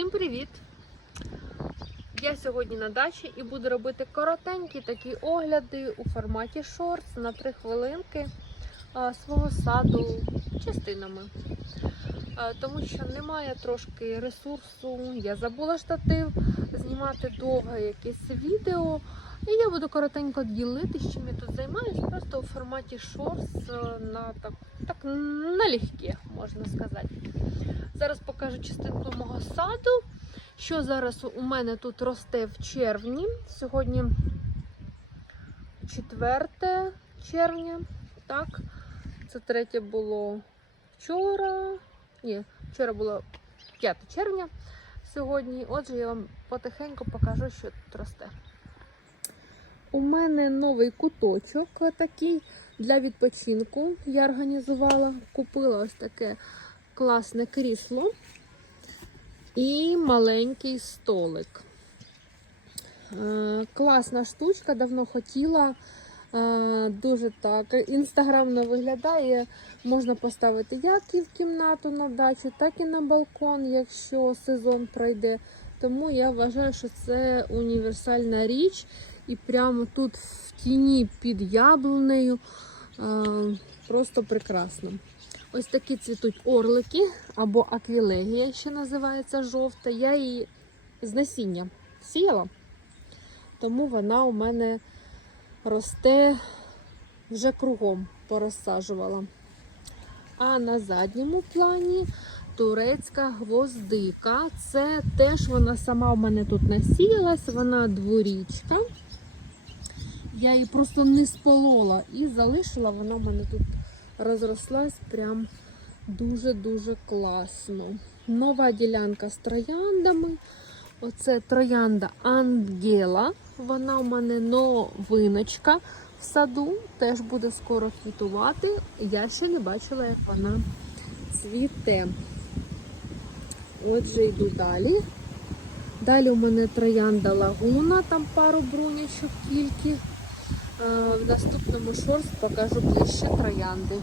Всім привіт! Я сьогодні на дачі і буду робити коротенькі такі огляди у форматі шортс на 3 хвилинки свого саду частинами. Тому що немає трошки ресурсу, я забула штатив, знімати довге якесь відео. І я буду коротенько ділитися, чим я тут займаюся, просто у форматі шортс е, на так, так налегке, можна сказати. Зараз покажу частинку мого саду. Що зараз у мене тут росте в червні. Сьогодні 4 червня. Так, це третє було вчора. Ні, вчора було 5 червня. Сьогодні. Отже, я вам потихеньку покажу, що тут росте. У мене новий куточок такий для відпочинку. Я організувала, купила ось таке класне крісло і маленький столик. Е, Класна штучка, давно хотіла. Е, Дуже так інстаграмно виглядає. Можна поставити як і в кімнату на дачу, так і на балкон, якщо сезон пройде. Тому я вважаю, що це універсальна річ. І прямо тут в тіні під яблунею е, просто прекрасно. Ось такі цвітуть орлики або аквілегія, ще називається жовта. Я її з насіння сіяла, тому вона у мене росте вже кругом порозсаджувала. А на задньому плані турецька гвоздика. Це теж вона сама у мене тут насіялась, вона дворічка. Я її просто не сполола і залишила, вона в мене тут розрослась прям дуже-дуже класно. Нова ділянка з трояндами. Оце троянда Ангела. Вона у мене новиночка в саду. Теж буде скоро квітувати. Я ще не бачила, як вона цвіте. Отже, йду далі. Далі у мене троянда лагуна, там пару брунячок тільки. Е, В наступному шорс покажу ближче троянди.